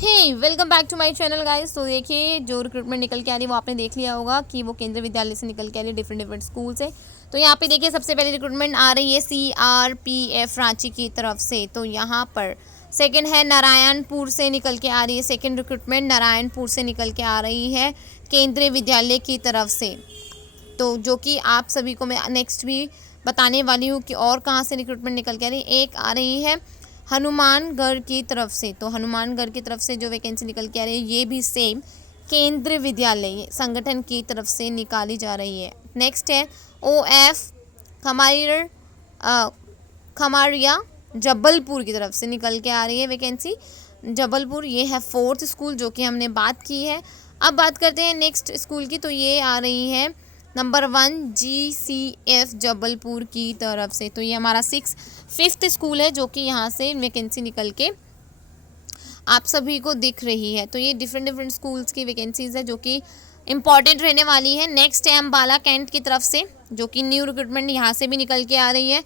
Hey welcome back to my channel guys. तो देखिए जो रिक्रूटमेंट निकल के आ रही है वो आपने देख लिया होगा कि वो केंद्रीय विद्यालय से निकल के आ रही है, डिफरेंट स्कूल से। तो यहाँ पे देखिए सबसे पहले रिक्रूटमेंट आ रही है CRPF रांची की तरफ से। तो यहाँ पर सेकंड है नारायणपुर से निकल के आ रही है, सेकंड रिक्रूटमेंट नारायणपुर से निकल के आ रही है केंद्रीय विद्यालय की तरफ से। तो जो कि आप सभी को मैं नेक्स्ट भी बताने वाली हूँ कि और कहाँ से रिक्रूटमेंट निकल के आ रही है। एक आ रही है हनुमानगढ़ की तरफ से। तो हनुमानगढ़ की तरफ से जो वैकेंसी निकल के आ रही है ये भी सेम केंद्रीय विद्यालय संगठन की तरफ से निकाली जा रही है। नेक्स्ट है OF खमारिया जबलपुर की तरफ से निकल के आ रही है वैकेंसी। जबलपुर ये है फोर्थ स्कूल जो कि हमने बात की है। अब बात करते हैं नेक्स्ट स्कूल की। तो ये आ रही है नंबर 1 GCF जबलपुर की तरफ से। तो ये हमारा फिफ्थ स्कूल है जो कि यहाँ से वैकेंसी निकल के आप सभी को दिख रही है। तो ये डिफरेंट स्कूल्स की वैकेंसीज है जो कि इम्पॉर्टेंट रहने वाली है। नेक्स्ट है अम्बाला कैंट की तरफ से जो कि न्यू रिक्रूटमेंट यहाँ से भी निकल के आ रही है,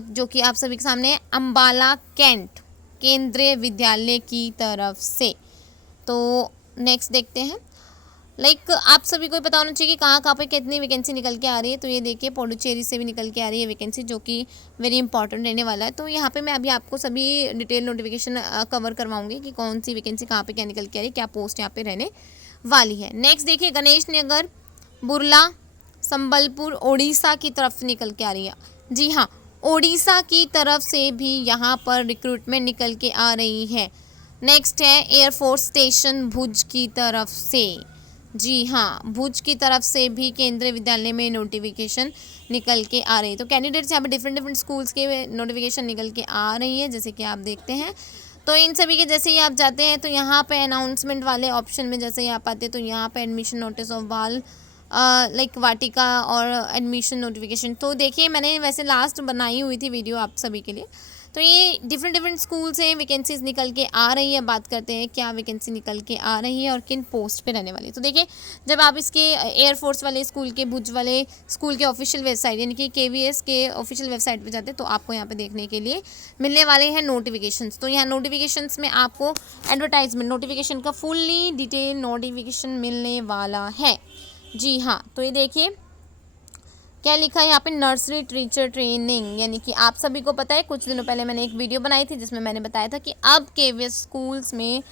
जो कि आप सभी के सामने है अम्बाला कैंट केंद्रीय विद्यालय की तरफ से। तो नेक्स्ट देखते हैं। आप सभी को पता होना चाहिए कि कहाँ पे कितनी वैकेंसी निकल के आ रही है। तो ये देखिए पौडुचेरी से भी निकल के आ रही है वैकेंसी जो कि वेरी इंपॉर्टेंट रहने वाला है। तो यहाँ पे मैं अभी आपको सभी डिटेल नोटिफिकेशन कवर करवाऊंगी कि कौन सी वैकेंसी कहाँ पे क्या निकल के आ रही है, क्या पोस्ट यहाँ पे रहने वाली है। नेक्स्ट देखिए गणेश नगर बुरला संबलपुर ओडिशा की तरफ से निकल के आ रही है। जी हाँ, ओडिशा की तरफ से भी यहाँ पर रिक्रूटमेंट निकल के आ रही है। नेक्स्ट है एयरफोर्स स्टेशन भुज की तरफ से। जी हाँ, भुज की तरफ से भी केंद्रीय विद्यालय में नोटिफिकेशन निकल के आ रही है। तो कैंडिडेट्स यहाँ पे डिफरेंट स्कूल्स के नोटिफिकेशन निकल के आ रही है जैसे कि आप देखते हैं। तो इन सभी के जैसे ही आप जाते हैं तो यहाँ पे अनाउंसमेंट वाले ऑप्शन में जैसे ही आप आते हैं तो यहाँ पे एडमिशन नोटिस ऑफ बाल वाटिका और एडमिशन नोटिफिकेशन। तो देखिए मैंने वैसे लास्ट बनाई हुई थी वीडियो आप सभी के लिए। तो ये डिफरेंट स्कूल से वैकेंसीज निकल के आ रही है। बात करते हैं क्या वैकेंसी निकल के आ रही है और किन पोस्ट पे रहने वाली है। तो देखिए जब आप इसके एयरफोर्स वाले स्कूल के भुज वाले स्कूल के ऑफिशियल वेबसाइट यानी कि KVS के ऑफिशियल वेबसाइट पे जाते हैं तो आपको यहाँ पे देखने के लिए मिलने वाले हैं नोटिफिकेशंस। तो यहाँ नोटिफिकेशंस में आपको एडवर्टाइजमेंट नोटिफिकेशन का फुल्ली डिटेल नोटिफिकेशन मिलने वाला है। जी हाँ, तो ये देखिए क्या लिखा है यहाँ पे, नर्सरी टीचर ट्रेनिंग। यानी कि आप सभी को पता है कुछ दिनों पहले मैंने एक वीडियो बनाई थी जिसमें मैंने बताया था कि अब KVS स्कूल्स में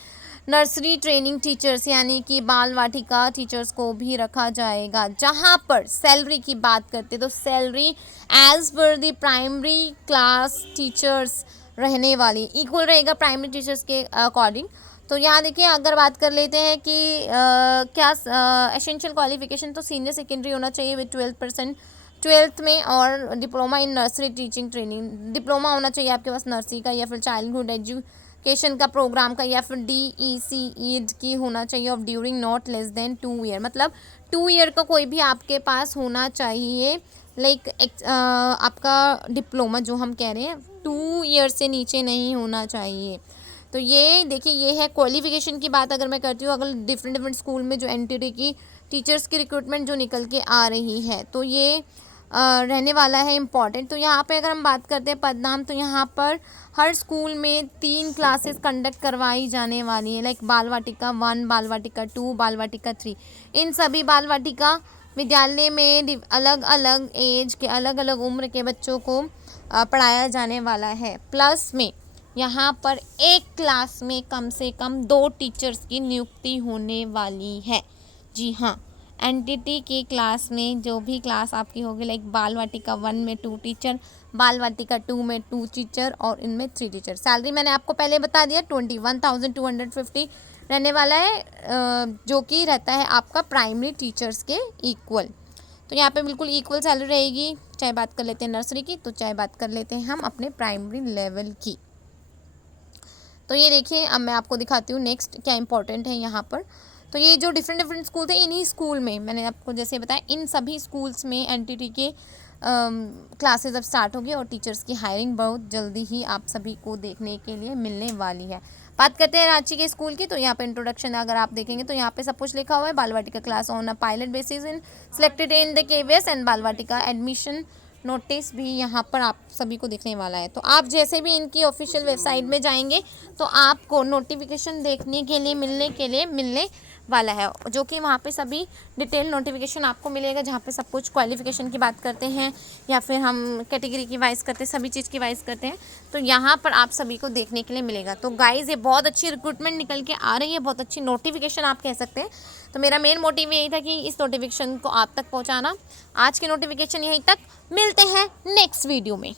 नर्सरी ट्रेनिंग टीचर्स यानी कि बाल वाटिका टीचर्स को भी रखा जाएगा। जहाँ पर सैलरी की बात करते तो salary as per the primary class teachers रहने वाली इक्वल रहेगा प्राइमरी टीचर्स के अकॉर्डिंग। तो यहाँ देखिए अगर बात कर लेते हैं कि क्या एसेंशियल क्वालिफिकेशन, तो सीनियर सेकेंडरी होना चाहिए विद 12% में और diploma in nursery teaching training. Diploma होना चाहिए आपके पास नर्सरी का या फिर चाइल्डहुड एजुकेशन का प्रोग्राम का या फिर DEC की होना चाहिए of during not less than 2 year. मतलब 2 ईयर का कोई भी आपके पास होना चाहिए। आपका डिप्लोमा जो हम कह रहे हैं 2 ईयर से नीचे नहीं होना चाहिए। तो ये देखिए ये है क्वालिफिकेशन की बात अगर मैं करती हूँ। अगर डिफरेंट स्कूल में जो NTT की टीचर्स की रिक्रूटमेंट जो निकल के आ रही है तो ये रहने वाला है इम्पॉर्टेंट। तो यहाँ पे अगर हम बात करते हैं पद नाम, तो यहाँ पर हर स्कूल में 3 क्लासेस कंडक्ट करवाई जाने वाली है। बाल वाटिका 1, बाल वाटिका 2, बाल वाटिका 3। इन सभी बाल वाटिका विद्यालय में अलग अलग एज के अलग अलग उम्र के बच्चों को पढ़ाया जाने वाला है। प्लस में यहाँ पर एक क्लास में कम से कम 2 टीचर्स की नियुक्ति होने वाली है। जी हाँ, NTT की क्लास में जो भी क्लास आपकी होगी बाल वाटिका 1 में 2 टीचर, बाल वाटिका 2 में 2 टीचर और इनमें 3 टीचर। सैलरी मैंने आपको पहले बता दिया 21,250 रहने वाला है जो कि रहता है आपका प्राइमरी टीचर्स के इक्वल। तो यहाँ पे बिल्कुल इक्वल सैलरी रहेगी, चाहे बात कर लेते हैं नर्सरी की तो चाहे बात कर लेते हैं हम अपने प्राइमरी लेवल की। तो ये देखिए अब मैं आपको दिखाती हूँ नेक्स्ट क्या इंपॉर्टेंट है यहाँ पर। तो ये जो डिफरेंट स्कूल थे इन्हीं स्कूल में मैंने आपको जैसे बताया इन सभी स्कूल्स में NTT के क्लासेस अब स्टार्ट होगी और टीचर्स की हायरिंग बहुत जल्दी ही आप सभी को देखने के लिए मिलने वाली है। बात करते हैं रांची के स्कूल की। तो यहाँ पे इंट्रोडक्शन अगर आप देखेंगे तो यहाँ पे सब कुछ लिखा हुआ है। Bal Vatika class on a pilot basis in selected in the KVS and Bal Vatika admission notice भी यहाँ पर आप सभी को दिखने वाला है। तो आप जैसे भी इनकी ऑफिशियल वेबसाइट में जाएंगे तो आपको नोटिफिकेशन देखने के लिए मिलने वाला है, जो कि वहाँ पे सभी डिटेल नोटिफिकेशन आपको मिलेगा, जहाँ पे सब कुछ क्वालिफिकेशन की बात करते हैं या फिर हम कैटेगरी की वाइज करते हैं, सभी चीज़ की वाइज करते हैं, तो यहाँ पर आप सभी को देखने के लिए मिलेगा। तो गाइज़ ये बहुत अच्छी रिक्रूटमेंट निकल के आ रही है, बहुत अच्छी नोटिफिकेशन आप कह सकते हैं। तो मेरा मेन मोटिव यही था कि इस नोटिफिकेशन को आप तक पहुँचाना। आज के नोटिफिकेशन यहीं तक, मिलते हैं नेक्स्ट वीडियो में।